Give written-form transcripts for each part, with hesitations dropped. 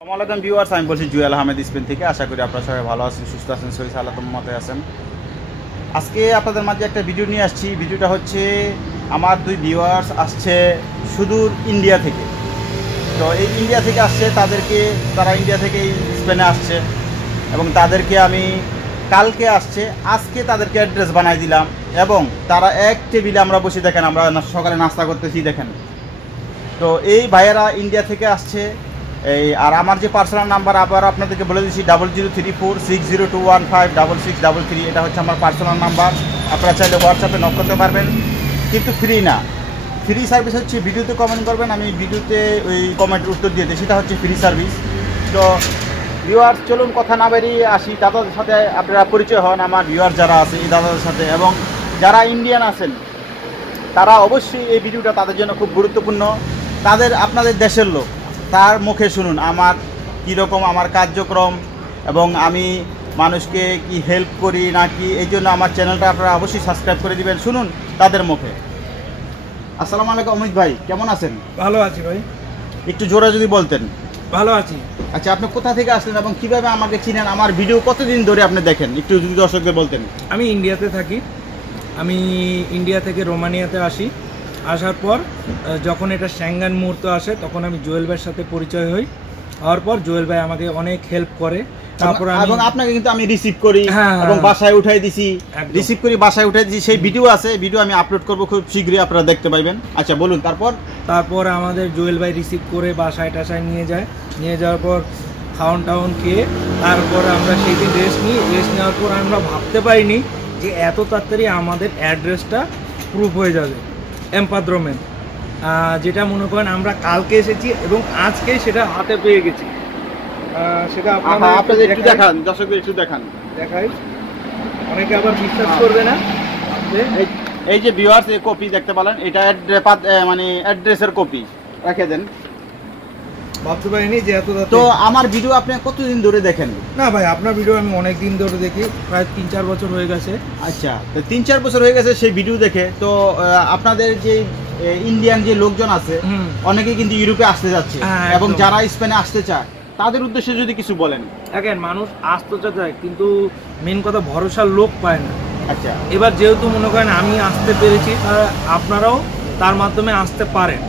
আসসালামু ভিউয়ার্স, আমি বলছি জুয়েল আহমেদ স্পেন থেকে। আশা করি আপনারা সবাই ভালো আছেন, সুস্থ আছেন, শরীর আল্লাহর মতে আছেন। আজকে আপনাদের মাঝে একটা ভিডিও নিয়ে আসছি। ভিডিওটা হচ্ছে আমার দুই ভিউয়ার্স আসছে সুদূর ইন্ডিয়া থেকে। তো এই ইন্ডিয়া থেকে আসছে, তারা ইন্ডিয়া থেকে স্পেনে আসছে এবং তাদেরকে আমি কালকে আসছে, আজকে তাদেরকে অ্যাড্রেস বানাই দিলাম এবং তারা এক টেবিলে আমরা বসে, দেখেন আমরা সকালে নাস্তা করতেছি দেখেন। তো এই ভাইয়েরা ইন্ডিয়া থেকে আসছে। আর আমার যে পার্সোনাল নাম্বার আবার আপনাদেরকে বলে দিচ্ছি 003460215663, এটা হচ্ছে আমার পার্সোনাল নাম্বার। আপনারা চাইলে হোয়াটসঅ্যাপে নক করতে পারবেন, কিন্তু ফ্রি না। ফ্রি সার্ভিস হচ্ছে ভিডিওতে কমেন্ট করবেন, আমি ভিডিওতে ওই কমেন্টের উত্তর দিয়ে দিই, সেটা হচ্ছে ফ্রি সার্ভিস। তো ভিউয়ার্স, চলুন কথা না বেরিয়ে আসি, দাদাদের সাথে আপনারা পরিচয় হন, আমার ভিউয়ার যারা আছে এই দাদাদের সাথে। এবং যারা ইন্ডিয়ান আছেন তারা অবশ্যই এই ভিডিওটা তাদের জন্য খুব গুরুত্বপূর্ণ। আপনাদের দেশের লোক, তার মুখে শুনুন আমার কীরকম আমার কার্যক্রম এবং আমি মানুষকে কি হেল্প করি নাকি। এই জন্য আমার চ্যানেলটা আপনারা অবশ্যই সাবস্ক্রাইব করে দিবেন, শুনুন তাদের মুখে। আসসালামু আলাইকুম অমিত ভাই, কেমন আছেন? ভালো আছি ভাই। একটু জোরে যদি বলতেন। ভালো আছি। আচ্ছা, আপনি কোথা থেকে আসলেন এবং কিভাবে আমাকে চিনেন, আমার ভিডিও কতদিন ধরে আপনি দেখেন, একটু যদি দর্শকদের বলতেন। আমি ইন্ডিয়াতে থাকি। আমি ইন্ডিয়া থেকে রোমানিয়াতে আসি। আসার পর যখন এটা শ্যাঙ্গান মুহূর্ত আসে তখন আমি জুয়েল ভাইয়ের সাথে পরিচয় হই। হওয়ার পর জুয়েল ভাই আমাকে অনেক হেল্প করে। তারপর এবং আপনাকে কিন্তু আমি রিসিভ করি এবং বাসায় উঠাই দিছি, রিসিভ করি বাসায় উঠাই দিছি। সেই ভিডিও আছে, ভিডিও আমি আপলোড করব খুব শীঘ্রই, আপনারা দেখতে পাইবেন। আচ্ছা বলুন। তারপর আমাদের জুয়েল ভাই রিসিভ করে বাসায় টাসায় নিয়ে যায়। নিয়ে যাওয়ার পর খাওয়ান টাউন খেয়ে তারপর আমরা সেই দিন রেস্ট নেওয়ার পর আমরা ভাবতে পারিনি যে এত তাড়াতাড়ি আমাদের অ্যাড্রেসটা প্রুফ হয়ে যাবে এমপাদ্রোমেন্ট, যেটা মনে করেন আমরা কালকে এসেছি এবং আজকে সেটা হাতে পেয়ে গেছি। সেটা আপনাদের একটু দেখান, দর্শকদের একটু দেখাই। অনেকে আবার বিশ্বাস করবে না। এই যে ভিউয়ার্স, এই কপি দেখতে পেলেন, এটা মানে অ্যাড্রেসের কপি রেখে দেন। ভাবতে পারিনি যে এত। তো আমার ভিডিও আপনি কতদিন ধরে দেখেন? না ভাই, আপনার ভিডিও আমি অনেক দিন ধরে দেখি, প্রায় 3-4 বছর হয়ে গেছে। আচ্ছা, তো 3-4 বছর হয়ে গেছে সেই ভিডিও দেখে। তো আপনাদের যে ইন্ডিয়ান যে লোকজন আছে অনেকে কিন্তু ইউরোপে আসতে যাচ্ছে এবং যারা স্পেনে আসতে চায় তাদের উদ্দেশ্যে যদি কিছু বলেন। দেখেন, মানুষ আসতে চায় কিন্তু মেন কথা ভরসার লোক পায় না। আচ্ছা, এবার যেহেতু মনে করেন আমি আসতে পেরেছি, আপনারাও তার মাধ্যমে আসতে পারেন।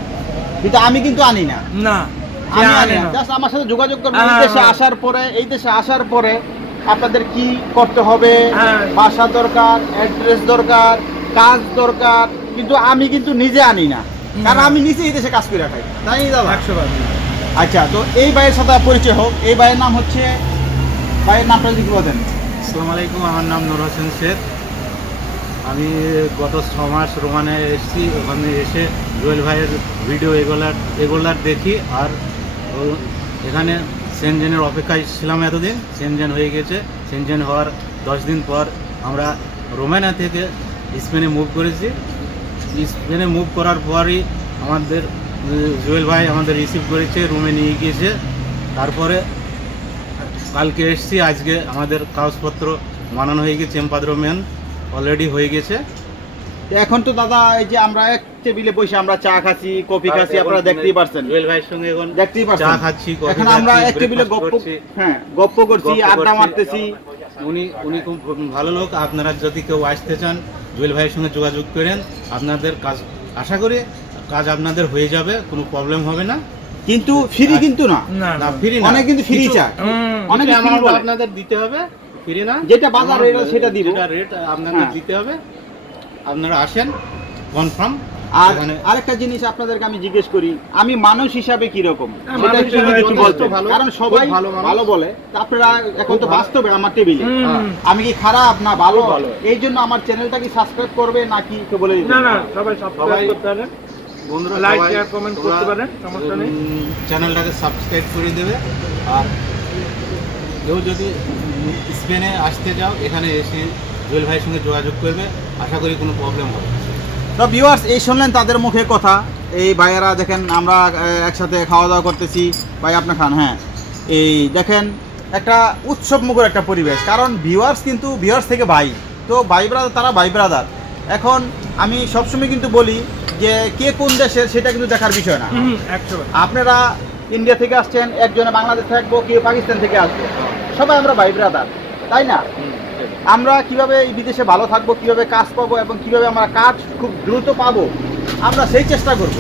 কিন্তু আমি কিন্তু আনি না। না, আমার সাথে যোগাযোগ করবেন। এই দেশে আসার পরে আপনাদের কি করতে হবে, বাসা দরকার, অ্যাড্রেস দরকার, কাজ দরকার, কিন্তু আমি কিন্তু নিজে আনি না, কারণ আমি নিজে এই দেশে কাজ করে রাখাই, তাই দাদা? 100%। আচ্ছা, তো এই ভাইয়ের সাথে পরিচয় হোক। এই ভাইয়ের নাম হচ্ছে, ভাইয়ের নামটা যদি বলেন। আসসালামু আলাইকুম, আমার নাম নূর হোসেন শেখ। আমি গত 6 মাস রোমানে এসেছি। ওখানে এসে জুয়েল ভাইয়ের ভিডিও এগুলার দেখি। আর এখানে সেনজেনের অপেক্ষায় ছিলাম এতদিন। সেনজেন হয়ে গেছে। সেনজেন হওয়ার 10 দিন পর আমরা রোমানিয়া থেকে স্পেনে মুভ করেছি। স্পেনে মুভ করার পরই আমাদের জুয়েল ভাই আমাদের রিসিভ করেছে, রুমে নিয়ে গিয়েছে। তারপরে কালকে এসেছি। আজকে আমাদের কাগজপত্র বানানো হয়ে গেছে, এমপাদ্রোমেন্ট অলরেডি হয়ে গেছে। এখন তো দাদা, এই যে আমরা এক টেবিলে বসে আমরা চা খাচ্ছি, কফি খাচ্ছি, আপনারা দেখতেই পাচ্ছেন। জুয়েল ভাইয়ের সঙ্গে এখন দেখতেই পাচ্ছেন চা খাচ্ছি, এখন আমরা এক টেবিলে গপ্প করছি, আড্ডা মারতেছি। উনি খুব ভালো লোক। আপনারা যদি কেউ আসতে চান জুয়েল ভাইয়ের সঙ্গে যোগাযোগ করেন, আপনাদের কাজ আশা করি কাজ আপনাদের হয়ে যাবে, কোনো প্রবলেম হবে না। কিন্তু ফ্রি কিন্তু না, ফ্রি না, অনেক কিন্তু ফ্রি চায়, অনেক অ্যামাউন্ট আপনাদের দিতে হবে। ফ্রি না, যেটা বাজার রেট সেটা দিব, যেটা রেট আপনাদের দিতে হবে। আপনারা আসেন কনফার্ম। আর আরেকটা জিনিস আপনাদেরকে আমি জিজ্ঞেস করি, আমি মানুষ হিসাবে কি রকম, কারণ সবাই ভালো বলে, আপনারা এখন তো বাস্তবে আমার টেবিলে আমি কি খারাপ না ভালো, এই জন্য আমার চ্যানেলটা কি সাবস্ক্রাইব করবে নাকি একটু বলে দিন। না, সবাই সাবস্ক্রাইব করতে পারেন, বন্ধুরা লাইক শেয়ার কমেন্ট করতে পারেন, সমস্যা নেই। চ্যানেলটাকে সাবস্ক্রাইব করে দেবে। আর কেউ যদি স্পেনে আসতে চাও এখানে এসে জুয়েল ভাইয়ের সঙ্গে যোগাযোগ করবে, আশা করি কোনো প্রবলেম হবে। তো ভিউয়ার্স, এই শুনলেন তাদের মুখে কথা। এই ভাইয়েরা দেখেন আমরা একসাথে খাওয়া দাওয়া করতেছি। ভাই আপনি খান। হ্যাঁ, এই দেখেন একটা উৎসব মুখর একটা পরিবেশ, কারণ ভিউয়ার্স কিন্তু ভিউয়ার্স থেকে ভাই, তো ভাই ব্রাদার, তারা ভাই ব্রাদার। এখন আমি সবসময় কিন্তু বলি যে কে কোন দেশের সেটা কিন্তু দেখার বিষয় না। আপনারা ইন্ডিয়া থেকে আসছেন, একজনে বাংলাদেশ থাকবো, কেউ পাকিস্তান থেকে আসবো, সবাই আমরা ভাই ব্রাদার, তাই না? আমরা কিভাবে এই বিদেশে ভালো থাকবো, কিভাবে কাজ পাবো এবং কিভাবে আমরা কাজ খুব দ্রুত পাবো, আমরা সেই চেষ্টা করব,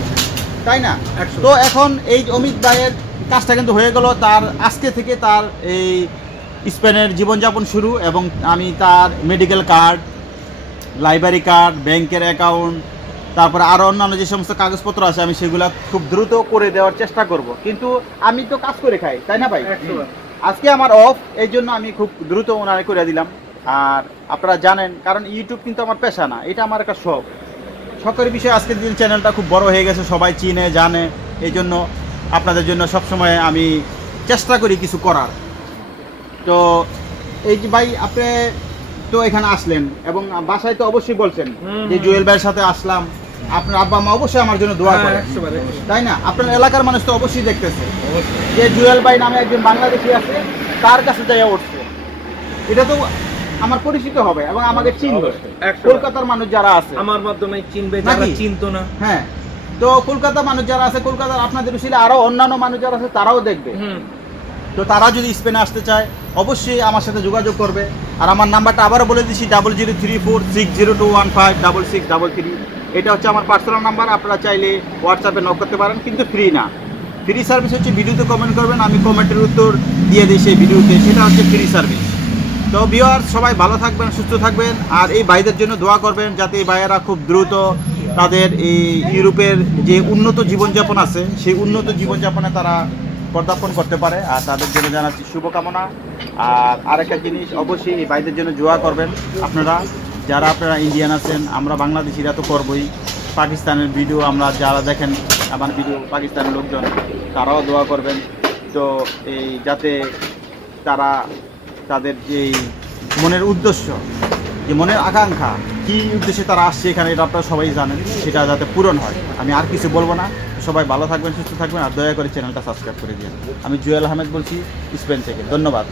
তাই না? তো এখন এই অমিত ভাইয়ের কাজটা কিন্তু হয়ে গেল, তার আজকে থেকে তার এই স্পেনের জীবনযাপন শুরু, এবং আমি তার মেডিকেল কার্ড, লাইব্রেরি কার্ড, ব্যাংকের অ্যাকাউন্ট, তারপরে আরও অন্যান্য যে সমস্ত কাগজপত্র আছে আমি সেগুলো খুব দ্রুত করে দেওয়ার চেষ্টা করব। কিন্তু আমি তো কাজ করে খাই, তাই না ভাই? আজকে আমার অফ, এই জন্য আমি খুব দ্রুত ওনারে করে দিলাম। আর আপনারা জানেন, কারণ ইউটিউব কিন্তু আমার পেশা না, এটা আমার একটা শখ, শখের বিষয়। আজকের দিন চ্যানেলটা খুব বড় হয়ে গেছে, সবাই চিনে জানে, এই জন্য আপনাদের জন্য সবসময় আমি চেষ্টা করি কিছু করার। তো এই যে ভাই, আপনি তো এখানে আসলেন এবং বাসায় তো অবশ্যই বলছেন যে জুয়েল ভাইয়ের সাথে আসলাম, আপনার আব্বা মা অবশ্যই আমার জন্য দোয়া করে, তাই না? আপনার এলাকার মানুষ তো অবশ্যই দেখতেছে যে জুয়েল ভাই নামে একজন বাংলাদেশি আছে, তার কাছে যাইয়া উঠছে, এটা তো আমার পরিচিত হবে এবং আমাকে চিনবে। কলকাতার মানুষ যারা আছে আমার মাধ্যমে চিনবে, যারা চিনতো না। হ্যাঁ, তো কলকাতার মানুষ যারা আছে, কলকাতার আপনাদের উচিলে আরো অন্যান্য মানুষ যারা আছে তারাও দেখবে। তো তারা যদি স্পেনে আসতে চায় অবশ্যই আমার সাথে যোগাযোগ করবে। আর আমার নাম্বারটা আবারও বলে দিচ্ছি, 00346021566333। এটা হচ্ছে আমার পার্সোনাল নাম্বার। আপনারা চাইলে হোয়াটসঅ্যাপে নক করতে পারেন, কিন্তু ফ্রি না। ফ্রি সার্ভিস হচ্ছে ভিডিওতে কমেন্ট করবেন, আমি কমেন্টের উত্তর দিয়ে দিই সেই ভিডিওতে, সেটা হচ্ছে ফ্রি সার্ভিস। তো ভিউয়ার্স, সবাই ভালো থাকবেন, সুস্থ থাকবেন, আর এই ভাইদের জন্য দোয়া করবেন যাতে এই ভাইয়েরা খুব দ্রুত তাদের এই ইউরোপের যে উন্নত জীবনযাপন আছে সেই উন্নত জীবনযাপনে তারা পদার্পণ করতে পারে। আর তাদের জন্য জানাচ্ছি শুভকামনা। আর আরেকটা জিনিস, অবশ্যই এই ভাইদের জন্য দোয়া করবেন আপনারা, যারা আপনারা ইন্ডিয়ান আছেন, আমরা বাংলাদেশিরা তো করবই, পাকিস্তানের ভিডিও আমরা যারা দেখেন, আমার ভিডিও পাকিস্তানের লোকজন, তারাও দোয়া করবেন। তো এই যাতে তারা তাদের যে মনের উদ্দেশ্য, যে মনের আকাঙ্ক্ষা, কী উদ্দেশ্যে তারা আসছে এখানে, এটা আপনারা সবাই জানেন, সেটা যাতে পূরণ হয়। আমি আর কিছু বলবো না। সবাই ভালো থাকবেন, সুস্থ থাকবেন, আর দয়া করে চ্যানেলটা সাবস্ক্রাইব করে দিন। আমি জুয়েল আহমেদ বলছি স্পেন থেকে। ধন্যবাদ।